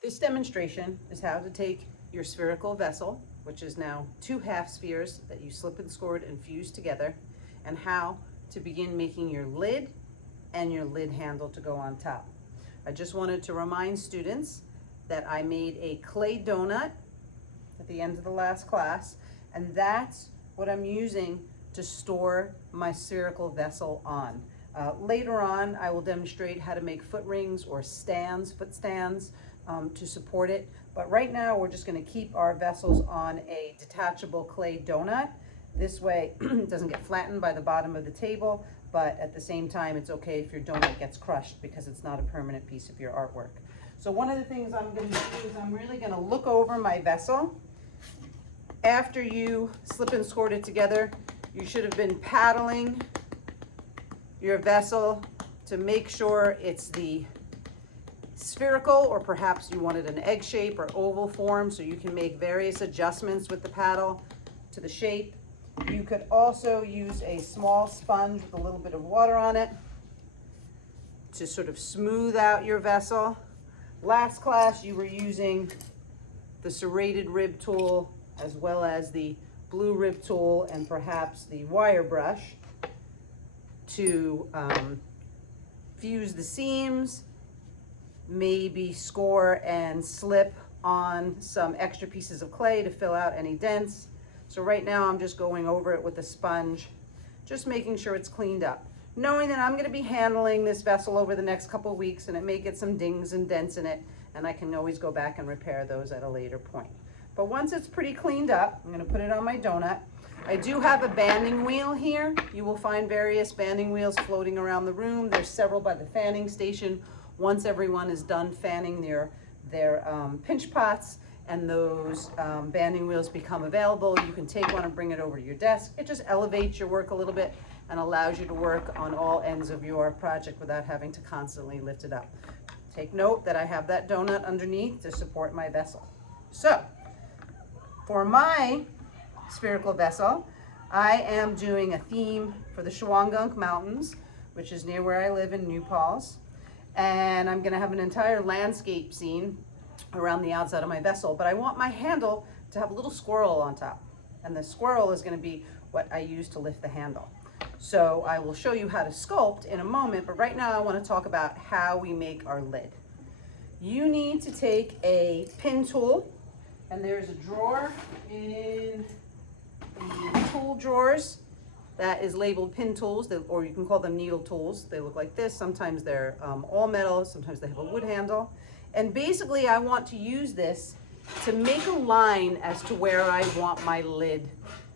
This demonstration is how to take your spherical vessel, which is now 2 half spheres that you slip and scored and fuse together, and how to begin making your lid and your lid handle to go on top. I just wanted to remind students that I made a clay donut at the end of the last class, and that's what I'm using to store my spherical vessel on. Later on, I will demonstrate how to make foot rings or stands, foot stands, to support it. But right now, we're just gonna keep our vessels on a detachable clay donut. This way, it doesn't get flattened by the bottom of the table, but at the same time, it's okay if your donut gets crushed because it's not a permanent piece of your artwork. So one of the things I'm gonna do is I'm really gonna look over my vessel. After you slip and scored it together, you should have been paddling your vessel to make sure it's the spherical, or perhaps you wanted an egg shape or oval form, so you can make various adjustments with the paddle to the shape. You could also use a small sponge with a little bit of water on it to sort of smooth out your vessel. Last class, you were using the serrated rib tool as well as the blue rib tool and perhaps the wire brush to fuse the seams, maybe score and slip on some extra pieces of clay to fill out any dents. So right now I'm just going over it with a sponge, just making sure it's cleaned up, knowing that I'm going to be handling this vessel over the next couple of weeks and it may get some dings and dents in it, and I can always go back and repair those at a later point. But once it's pretty cleaned up, I'm going to put it on my donut. I do have a banding wheel here. You will find various banding wheels floating around the room. There's several by the fanning station. Once everyone is done fanning their pinch pots and those banding wheels become available, you can take one and bring it over to your desk. It just elevates your work a little bit and allows you to work on all ends of your project without having to constantly lift it up. Take note that I have that donut underneath to support my vessel. So, for my spherical vessel, I am doing a theme for the Shawangunk Mountains, which is near where I live in New Paltz. And I'm gonna have an entire landscape scene around the outside of my vessel, but I want my handle to have a little squirrel on top. And the squirrel is gonna be what I use to lift the handle. So I will show you how to sculpt in a moment, but right now I wanna talk about how we make our lid. You need to take a pin tool, and there's a drawer in the tool drawers that is labeled pin tools, or you can call them needle tools. They look like this. Sometimes they're all metal, sometimes they have a wood handle. And basically I want to use this to make a line as to where I want my lid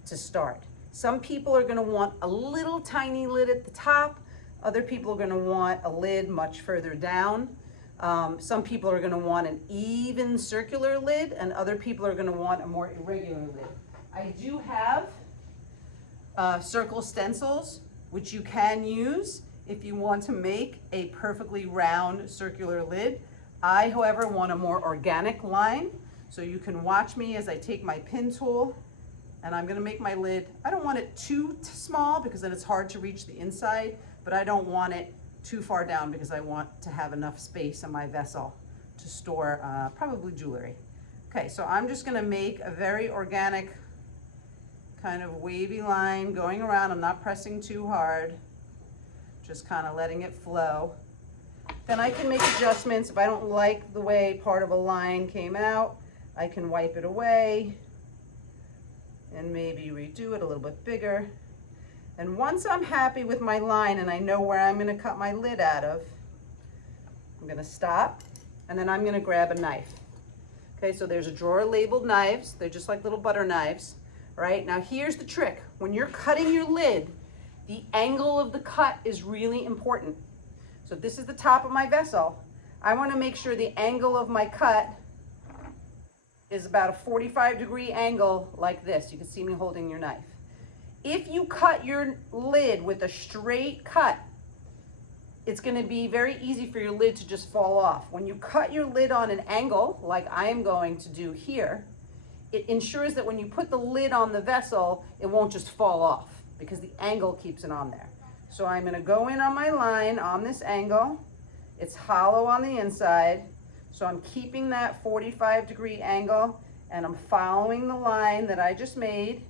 to start. Some people are gonna want a little tiny lid at the top. Other people are gonna want a lid much further down. Some people are gonna want an even circular lid, and other people are gonna want a more irregular lid. I do have circle stencils, which you can use if you want to make a perfectly round circular lid. I, however, want a more organic line, so you can watch me as I take my pin tool and I'm gonna make my lid. I don't want it too small because then it's hard to reach the inside, but I don't want it too far down because I want to have enough space in my vessel to store probably jewelry. Okay, so I'm just gonna make a very organic kind of wavy line going around. I'm not pressing too hard, just kind of letting it flow. Then I can make adjustments. If I don't like the way part of a line came out, I can wipe it away and maybe redo it a little bit bigger. And once I'm happy with my line and I know where I'm gonna cut my lid out of, I'm gonna stop, and then I'm gonna grab a knife. Okay, so there's a drawer labeled knives. They're just like little butter knives. Right, now here's the trick. When you're cutting your lid, the angle of the cut is really important. So this is the top of my vessel. I want to make sure the angle of my cut is about a 45-degree angle like this. You can see me holding your knife. If you cut your lid with a straight cut, it's going to be very easy for your lid to just fall off. When you cut your lid on an angle, like I am going to do here, it ensures that when you put the lid on the vessel, it won't just fall off because the angle keeps it on there. So I'm gonna go in on my line on this angle. It's hollow on the inside. So I'm keeping that 45-degree angle and I'm following the line that I just made.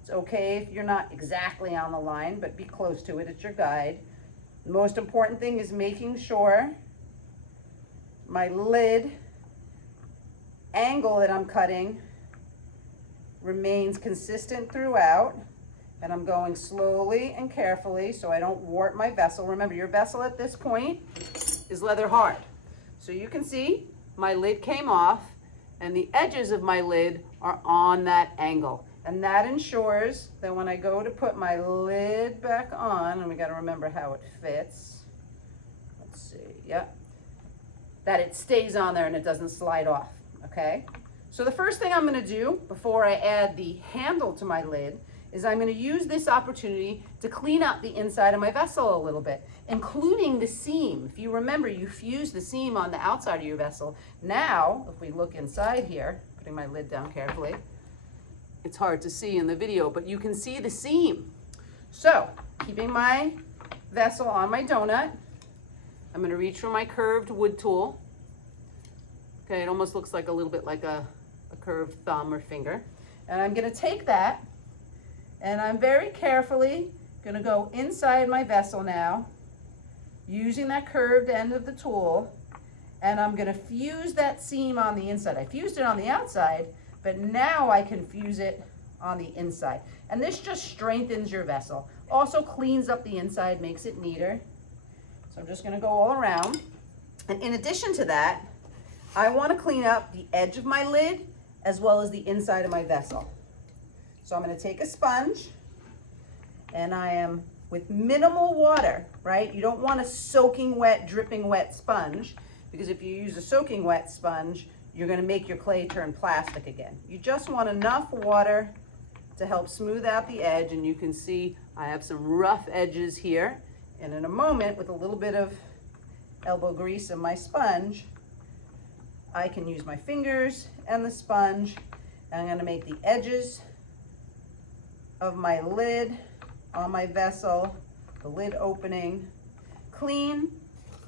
It's okay if you're not exactly on the line, but be close to it. It's your guide. The most important thing is making sure my lid angle that I'm cutting remains consistent throughout. And I'm going slowly and carefully so I don't warp my vessel. Remember, your vessel at this point is leather hard. So you can see my lid came off and the edges of my lid are on that angle. And that ensures that when I go to put my lid back on, and we got to remember how it fits. Let's see, yep. That it stays on there and it doesn't slide off, okay? So the first thing I'm going to do before I add the handle to my lid is I'm going to use this opportunity to clean up the inside of my vessel a little bit, including the seam. If you remember, you fused the seam on the outside of your vessel. Now, if we look inside here, putting my lid down carefully, it's hard to see in the video, but you can see the seam. So, keeping my vessel on my donut, I'm going to reach for my curved wood tool. Okay, it almost looks like a little bit like a curved thumb or finger. And I'm going to take that and I'm very carefully going to go inside my vessel now, using that curved end of the tool, and I'm going to fuse that seam on the inside. I fused it on the outside, but now I can fuse it on the inside. And this just strengthens your vessel. Also cleans up the inside, makes it neater. So I'm just going to go all around. And in addition to that, I want to clean up the edge of my lid as well as the inside of my vessel. So I'm going to take a sponge, and I am with minimal water, right? You don't want a soaking wet, dripping wet sponge, because if you use a soaking wet sponge, you're going to make your clay turn plastic again. You just want enough water to help smooth out the edge, and you can see I have some rough edges here. And in a moment, with a little bit of elbow grease in my sponge, I can use my fingers and the sponge, and I'm going to make the edges of my lid on my vessel, the lid opening, clean.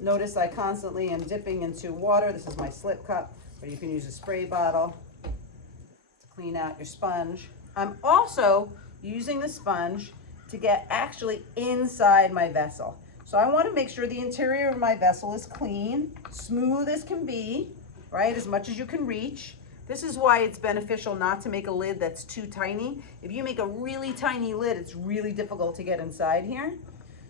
Notice I constantly am dipping into water. This is my slip cup, or you can use a spray bottle to clean out your sponge. I'm also using the sponge to get actually inside my vessel. So I want to make sure the interior of my vessel is clean, smooth as can be, right, as much as you can reach. This is why it's beneficial not to make a lid that's too tiny. If you make a really tiny lid, it's really difficult to get inside here.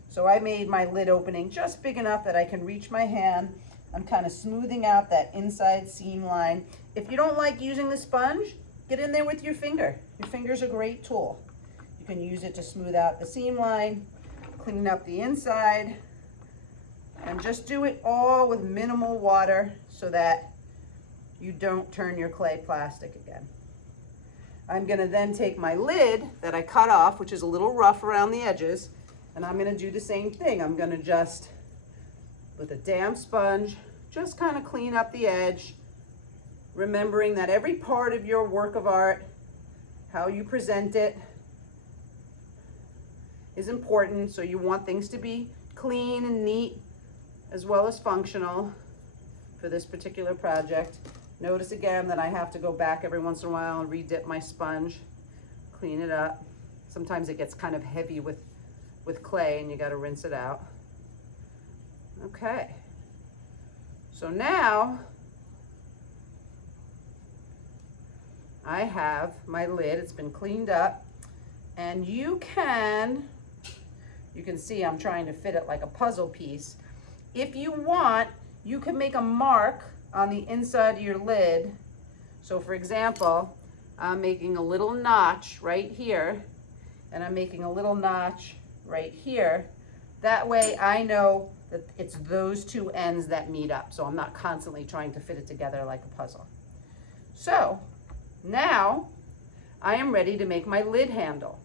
So I made my lid opening just big enough that I can reach my hand. I'm kind of smoothing out that inside seam line. If you don't like using the sponge, get in there with your finger. Your finger's a great tool. You can use it to smooth out the seam line, clean up the inside, and just do it all with minimal water so that you don't turn your clay plastic again. I'm going to then take my lid that I cut off, which is a little rough around the edges, and I'm going to do the same thing. I'm going to just, with a damp sponge, just kind of clean up the edge, remembering that every part of your work of art, how you present it, is important. So you want things to be clean and neat as well as functional for this particular project. Notice again that I have to go back every once in a while and re-dip my sponge, clean it up. Sometimes it gets kind of heavy with clay and you got to rinse it out. Okay, so now I have my lid. It's been cleaned up, and you can see I'm trying to fit it like a puzzle piece. If you want, you can make a mark on the inside of your lid. So for example, I'm making a little notch right here, and I'm making a little notch right here. That way I know that it's those two ends that meet up, so I'm not constantly trying to fit it together like a puzzle. So now I am ready to make my lid handle.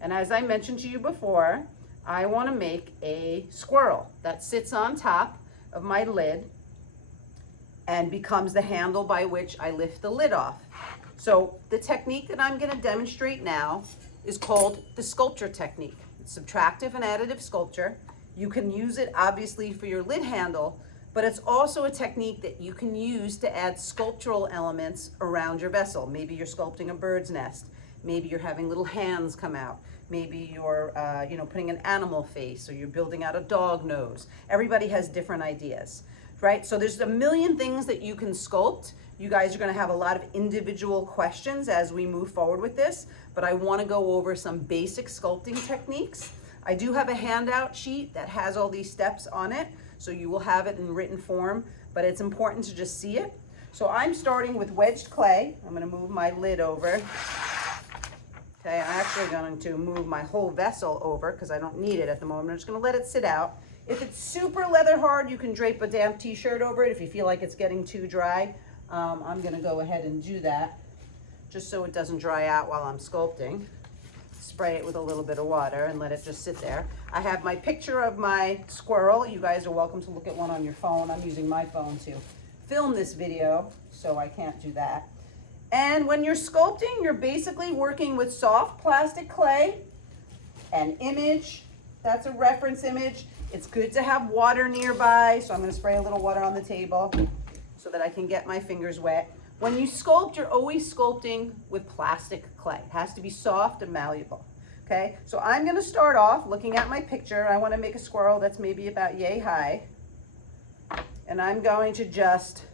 And as I mentioned to you before, I want to make a squirrel that sits on top of my lid and becomes the handle by which I lift the lid off. So the technique that I'm going to demonstrate now is called the sculpture technique. It's subtractive and additive sculpture. You can use it obviously for your lid handle, but it's also a technique that you can use to add sculptural elements around your vessel. Maybe you're sculpting a bird's nest. Maybe you're having little hands come out. Maybe you're putting an animal face, or you're building out a dog nose. Everybody has different ideas, right? So there's a million things that you can sculpt. You guys are gonna have a lot of individual questions as we move forward with this, but I wanna go over some basic sculpting techniques. I do have a handout sheet that has all these steps on it, so you will have it in written form, but it's important to just see it. So I'm starting with wedged clay. I'm gonna move my lid over. Okay, I'm actually going to move my whole vessel over because I don't need it at the moment. I'm just going to let it sit out. If it's super leather hard, you can drape a damp t-shirt over it if you feel like it's getting too dry. I'm going to go ahead and do that just so it doesn't dry out while I'm sculpting. Spray it with a little bit of water and let it just sit there. I have my picture of my squirrel. You guys are welcome to look at one on your phone. I'm using my phone to film this video, so I can't do that. And when you're sculpting, you're basically working with soft plastic clay, an image, that's a reference image. It's good to have water nearby, so I'm gonna spray a little water on the table so that I can get my fingers wet. When you sculpt, you're always sculpting with plastic clay. It has to be soft and malleable, okay? So I'm gonna start off looking at my picture. I wanna make a squirrel that's maybe about yay high. And I'm going to just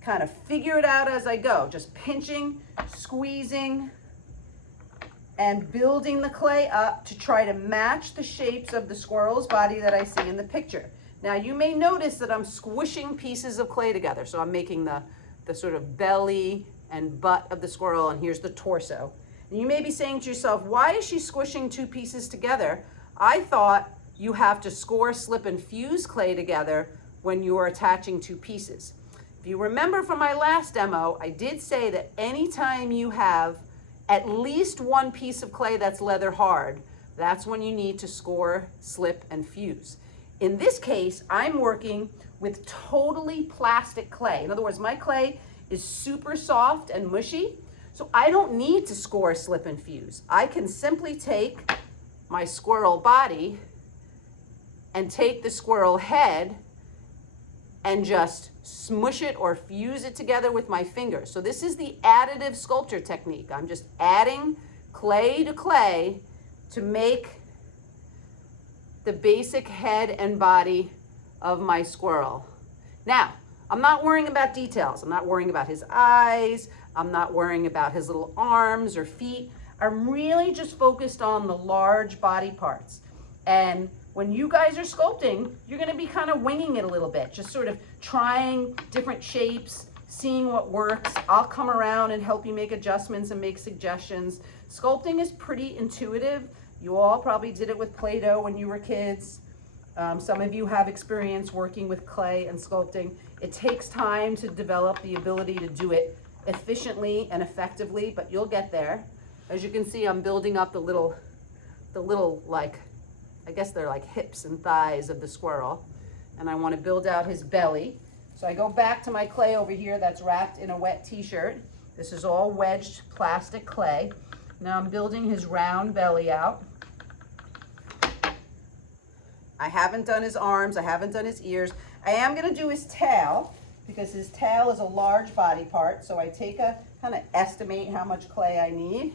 kind of figure it out as I go, just pinching, squeezing, and building the clay up to try to match the shapes of the squirrel's body that I see in the picture. Now you may notice that I'm squishing pieces of clay together. So I'm making the sort of belly and butt of the squirrel, and here's the torso. And you may be saying to yourself, why is she squishing two pieces together? I thought you have to score, slip, and fuse clay together when you are attaching two pieces. If you remember from my last demo, I did say that anytime you have at least one piece of clay that's leather hard, that's when you need to score, slip, and fuse. In this case, I'm working with totally plastic clay. In other words, my clay is super soft and mushy, so I don't need to score, slip, and fuse. I can simply take my squirrel body and take the squirrel head and just smush it or fuse it together with my fingers. So this is the additive sculpture technique. I'm just adding clay to make the basic head and body of my squirrel. Now, I'm not worrying about details. I'm not worrying about his eyes. I'm not worrying about his little arms or feet. I'm really just focused on the large body parts. And when you guys are sculpting, you're gonna be kind of winging it a little bit, just sort of trying different shapes, seeing what works. I'll come around and help you make adjustments and make suggestions. Sculpting is pretty intuitive. You all probably did it with Play-Doh when you were kids. Some of you have experience working with clay and sculpting. It takes time to develop the ability to do it efficiently and effectively, but you'll get there. As you can see, I'm building up the little like, I guess they're like hips and thighs of the squirrel. And I want to build out his belly. So I go back to my clay over here that's wrapped in a wet t-shirt. This is all wedged plastic clay. Now I'm building his round belly out. I haven't done his arms, I haven't done his ears. I am going to do his tail because his tail is a large body part. So I take a kind of estimate how much clay I need.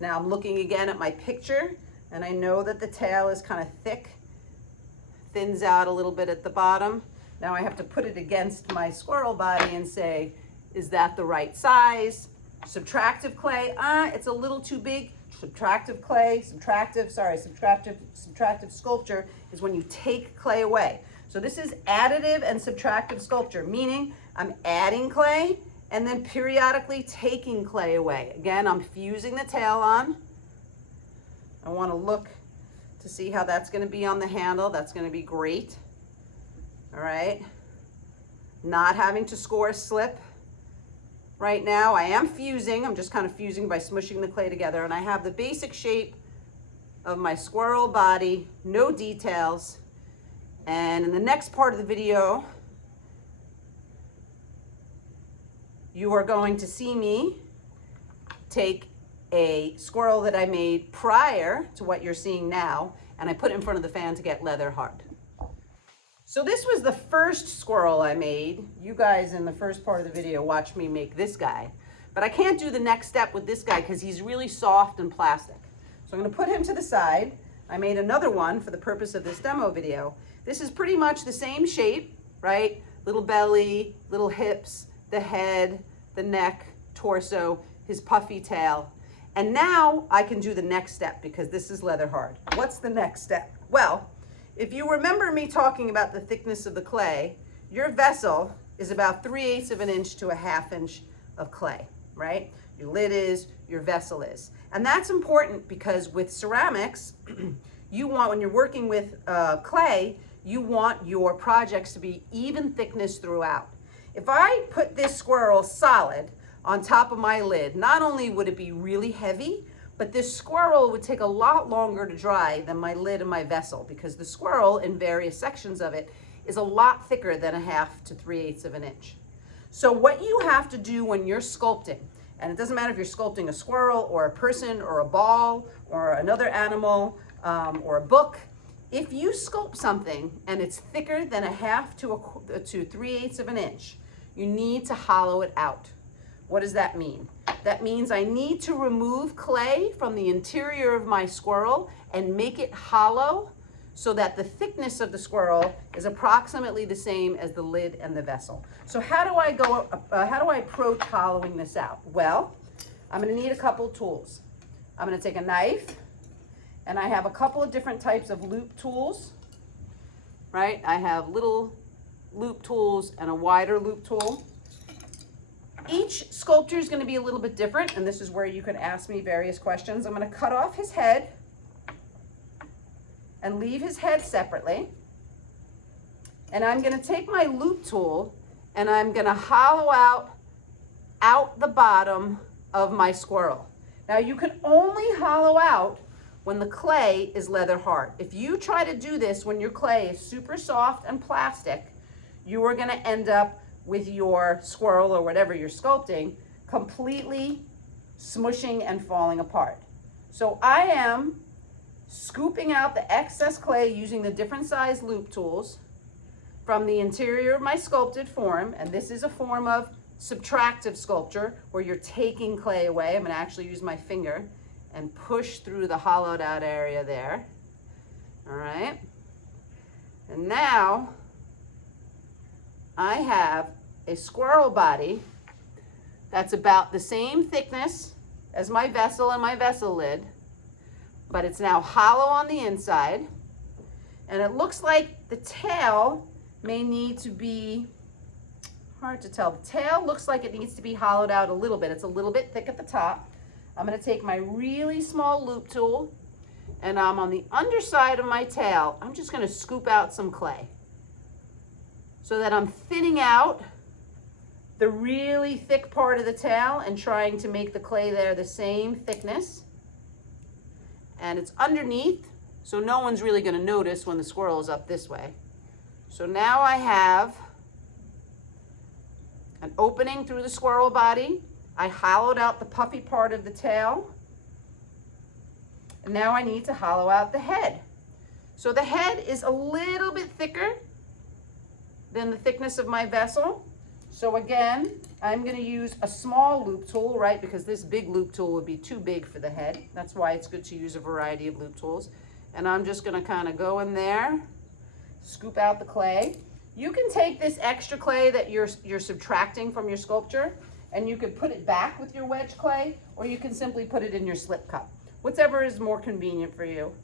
Now I'm looking again at my picture, and I know that the tail is kind of thick, thins out a little bit at the bottom. Now I have to put it against my squirrel body and say, is that the right size? Subtractive clay, it's a little too big. Subtractive clay, subtractive sculpture is when you take clay away. So this is additive and subtractive sculpture, meaning I'm adding clay and then periodically taking clay away. Again, I'm fusing the tail on. I want to look to see how that's going to be on the handle. That's going to be great. All right. Not having to score, slip. Right now, I am fusing. I'm just kind of fusing by smushing the clay together. And I have the basic shape of my squirrel body, no details. And in the next part of the video, you are going to see me take a squirrel that I made prior to what you're seeing now, and I put it in front of the fan to get leather hard. So this was the first squirrel I made. You guys in the first part of the video watched me make this guy. But I can't do the next step with this guy because he's really soft and plastic. So I'm going to put him to the side. I made another one for the purpose of this demo video. This is pretty much the same shape, right? Little belly, little hips, the head, the neck, torso, his puffy tail. And now I can do the next step because this is leather hard. What's the next step? Well, if you remember me talking about the thickness of the clay, your vessel is about 3/8 of an inch to a 1/2 inch of clay, right? Your lid is, your vessel is. And that's important because with ceramics, you want, when you're working with clay, you want your projects to be even thickness throughout. If I put this squirrel solid on top of my lid, not only would it be really heavy, but this squirrel would take a lot longer to dry than my lid and my vessel because the squirrel in various sections of it is a lot thicker than a 1/2 to 3/8 of an inch. So what you have to do when you're sculpting, and it doesn't matter if you're sculpting a squirrel or a person or a ball or another animal or a book, if you sculpt something and it's thicker than a 1/2 to 3/8 of an inch, you need to hollow it out. What does that mean? That means I need to remove clay from the interior of my squirrel and make it hollow so that the thickness of the squirrel is approximately the same as the lid and the vessel. So how do I approach hollowing this out? Well, I'm gonna need a couple tools. I'm gonna take a knife, and I have a couple of different types of loop tools, right? I have little loop tools and a wider loop tool. Each sculpture is going to be a little bit different, and this is where you can ask me various questions. I'm going to cut off his head and leave his head separately. And I'm going to take my loop tool and I'm going to hollow out the bottom of my squirrel. Now you can only hollow out when the clay is leather hard. If you try to do this when your clay is super soft and plastic, you are going to end up with your squirrel or whatever you're sculpting completely smushing and falling apart. So I am scooping out the excess clay using the different size loop tools from the interior of my sculpted form, and this is a form of subtractive sculpture where you're taking clay away. I'm going to actually use my finger and push through the hollowed out area there. All right. And now I have a squirrel body that's about the same thickness as my vessel and my vessel lid, but it's now hollow on the inside. And it looks like the tail may need to be, hard to tell. The tail looks like it needs to be hollowed out a little bit. It's a little bit thick at the top. I'm going to take my really small loop tool, and I'm on the underside of my tail. I'm just going to scoop out some clay so that I'm thinning out the really thick part of the tail and trying to make the clay there the same thickness. And it's underneath, so no one's really going to notice when the squirrel is up this way. So now I have an opening through the squirrel body. I hollowed out the puffy part of the tail. And now I need to hollow out the head. So the head is a little bit thicker than the thickness of my vessel. So again, I'm going to use a small loop tool, right? Because this big loop tool would be too big for the head. That's why it's good to use a variety of loop tools. And I'm just going to kind of go in there, scoop out the clay. You can take this extra clay that you're subtracting from your sculpture, and you could put it back with your wedge clay, or you can simply put it in your slip cup. Whatever is more convenient for you.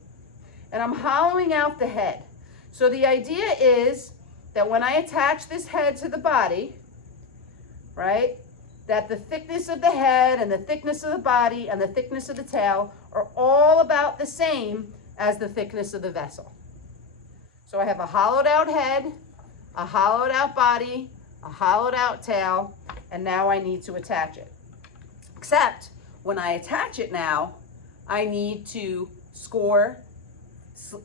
And I'm hollowing out the head. So the idea is that when I attach this head to the body, right, that the thickness of the head and the thickness of the body and the thickness of the tail are all about the same as the thickness of the vessel. So I have a hollowed out head, a hollowed out body, a hollowed out tail, and now I need to attach it. Except when I attach it now, I need to score,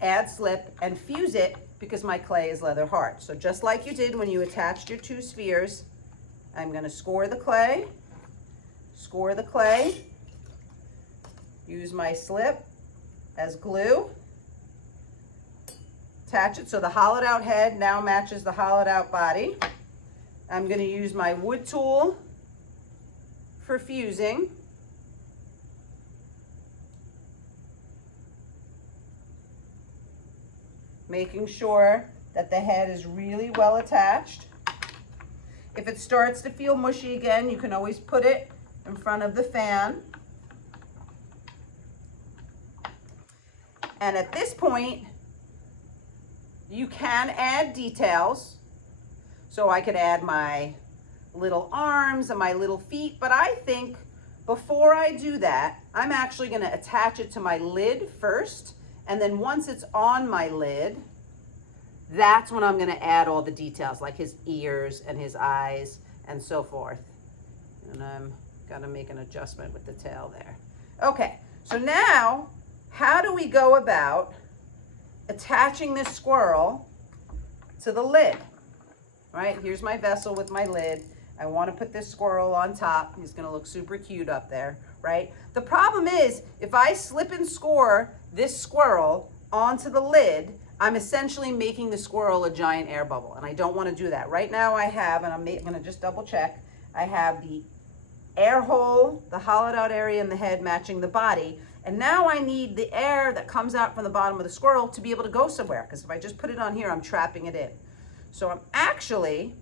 add slip, and fuse it because my clay is leather hard. So just like you did when you attached your two spheres, I'm going to score the clay, use my slip as glue, Attach it so the hollowed out head now matches the hollowed out body. I'm going to use my wood tool for fusing. Making sure that the head is really well attached. If it starts to feel mushy again, you can always put it in front of the fan. And at this point, you can add details. So I could add my little arms and my little feet, but I think before I do that, I'm actually going to attach it to my lid first. And then once it's on my lid, that's when I'm going to add all the details, like his ears and his eyes and so forth. And I'm going to make an adjustment with the tail there. Okay, so now how do we go about attaching this squirrel to the lid? All right, here's my vessel with my lid. I want to put this squirrel on top. He's going to look super cute up there, right? The problem is, if I slip and score this squirrel onto the lid, I'm essentially making the squirrel a giant air bubble, and I don't want to do that. Right now I have, and I'm going to just double check, I have the air hole, the hollowed out area in the head matching the body, and now I need the air that comes out from the bottom of the squirrel to be able to go somewhere, because if I just put it on here, I'm trapping it in. So I'm actually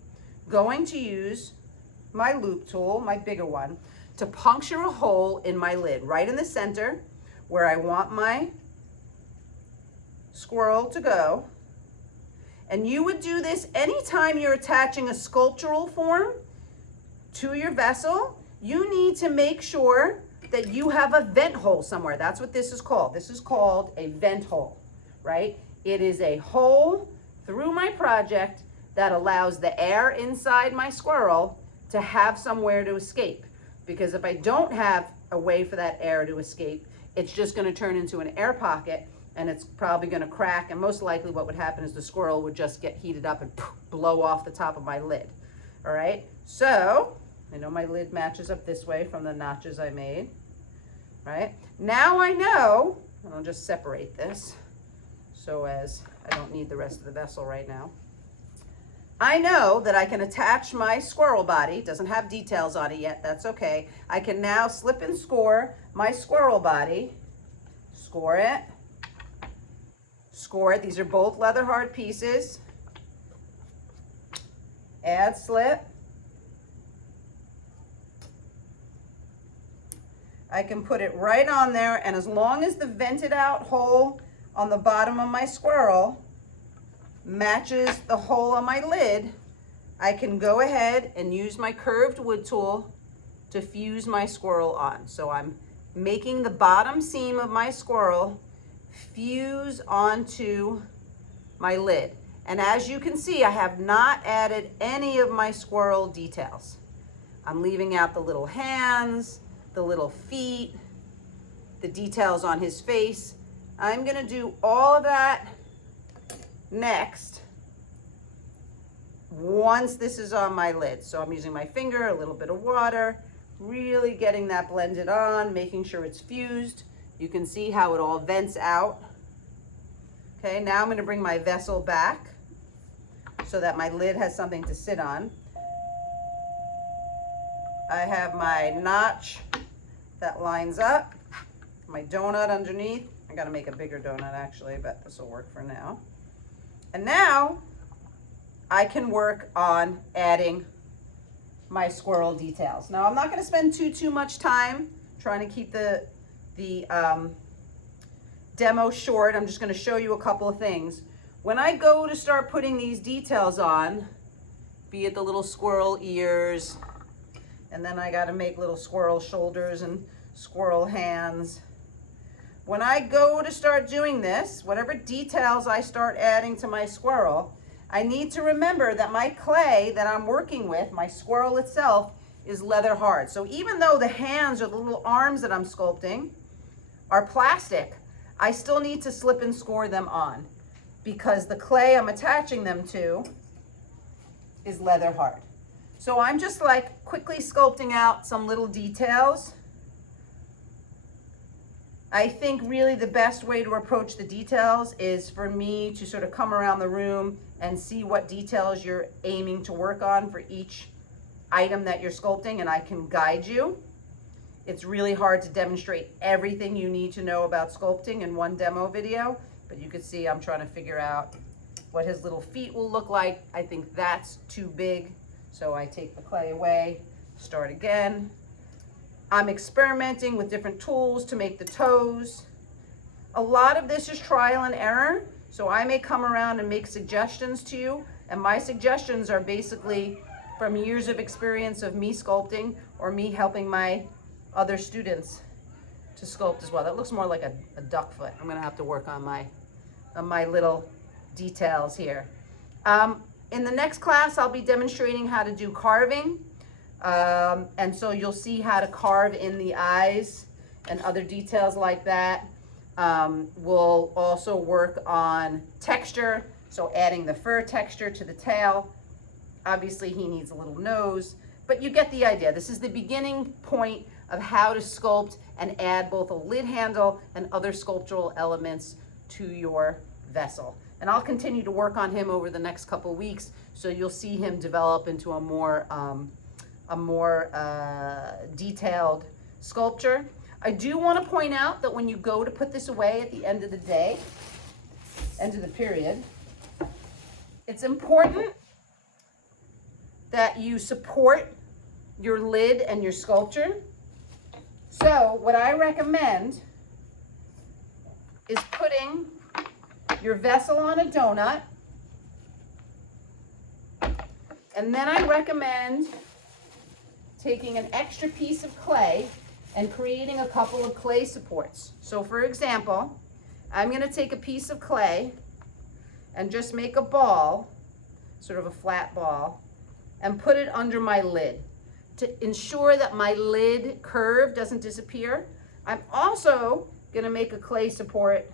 going to use my loop tool, my bigger one, to puncture a hole in my lid, right in the center where I want my squirrel to go. And you would do this anytime you're attaching a sculptural form to your vessel. You need to make sure that you have a vent hole somewhere. That's what this is called. This is called a vent hole, right? It is a hole through my project that allows the air inside my squirrel to have somewhere to escape. Because if I don't have a way for that air to escape, it's just going to turn into an air pocket, and it's probably going to crack, and most likely what would happen is the squirrel would just get heated up and blow off the top of my lid. All right, so I know my lid matches up this way from the notches I made. Right, now I know, and I'll just separate this so as I don't need the rest of the vessel right now. I know that I can attach my squirrel body. Doesn't have details on it yet, that's okay. I can now slip and score my squirrel body. Score it. Score it. These are both leather hard pieces. Add slip. I can put it right on there, and as long as the vented out hole on the bottom of my squirrel matches the hole on my lid, I can go ahead and use my curved wood tool to fuse my squirrel on. So I'm making the bottom seam of my squirrel fuse onto my lid. And as you can see, I have not added any of my squirrel details. I'm leaving out the little hands, the little feet, the details on his face. I'm gonna do all of that next once this is on my lid. So I'm using my finger, a little bit of water, really getting that blended on, making sure it's fused. You can see how it all vents out. Okay, now I'm going to bring my vessel back so that my lid has something to sit on. I have my notch that lines up, my donut underneath. I got to make a bigger donut actually, but this will work for now. And now I can work on adding my squirrel details. Now I'm not going to spend too much time trying to keep the demo short. I'm just going to show you a couple of things. When I go to start putting these details on, be it the little squirrel ears, and then I got to make little squirrel shoulders and squirrel hands. When I go to start doing this, whatever details I start adding to my squirrel, I need to remember that my clay that I'm working with, my squirrel itself, is leather hard. So even though the hands or the little arms that I'm sculpting are plastic, I still need to slip and score them on because the clay I'm attaching them to is leather hard. So I'm just like quickly sculpting out some little details. I think really the best way to approach the details is for me to sort of come around the room and see what details you're aiming to work on for each item that you're sculpting, and I can guide you. It's really hard to demonstrate everything you need to know about sculpting in one demo video, but you can see I'm trying to figure out what his little feet will look like. I think that's too big, so I take the clay away, start again. I'm experimenting with different tools to make the toes. A lot of this is trial and error, so I may come around and make suggestions to you, and my suggestions are basically from years of experience of me sculpting or me helping my other students to sculpt as well. That looks more like a duck foot. I'm gonna have to work on my little details here. In the next class, I'll be demonstrating how to do carving. And so you'll see how to carve in the eyes and other details like that. We'll also work on texture, so adding the fur texture to the tail. Obviously he needs a little nose, but you get the idea. This is the beginning point of how to sculpt and add both a lid handle and other sculptural elements to your vessel. And I'll continue to work on him over the next couple of weeks, so you'll see him develop into a more detailed sculpture. I do want to point out that when you go to put this away at the end of the day, end of the period, it's important that you support your lid and your sculpture. So what I recommend is putting your vessel on a donut, and then I recommend taking an extra piece of clay and creating a couple of clay supports. So for example, I'm gonna take a piece of clay and just make a ball, sort of a flat ball, and put it under my lid to ensure that my lid curve doesn't disappear. I'm also gonna make a clay support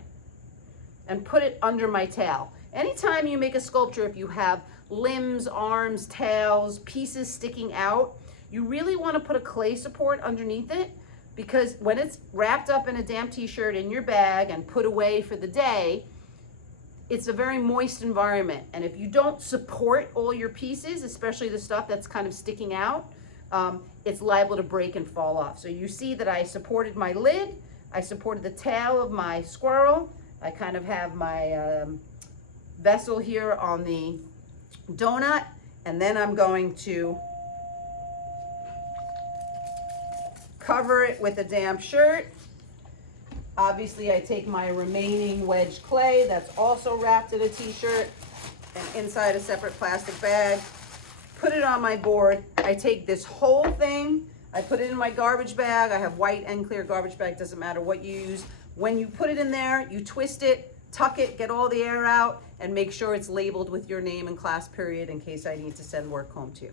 and put it under my tail. Anytime you make a sculpture, if you have limbs, arms, tails, pieces sticking out, you really want to put a clay support underneath it, because when it's wrapped up in a damp t-shirt in your bag and put away for the day, it's a very moist environment. And if you don't support all your pieces, especially the stuff that's kind of sticking out, it's liable to break and fall off. So you see that I supported my lid, I supported the tail of my squirrel, I kind of have my vessel here on the donut, and then I'm going to cover it with a damp shirt. Obviously I take my remaining wedge clay that's also wrapped in a t-shirt and inside a separate plastic bag, put it on my board. I take this whole thing, I put it in my garbage bag. I have white and clear garbage bag, doesn't matter what you use. When you put it in there, you twist it, tuck it, get all the air out, and make sure it's labeled with your name and class period in case I need to send work home to you.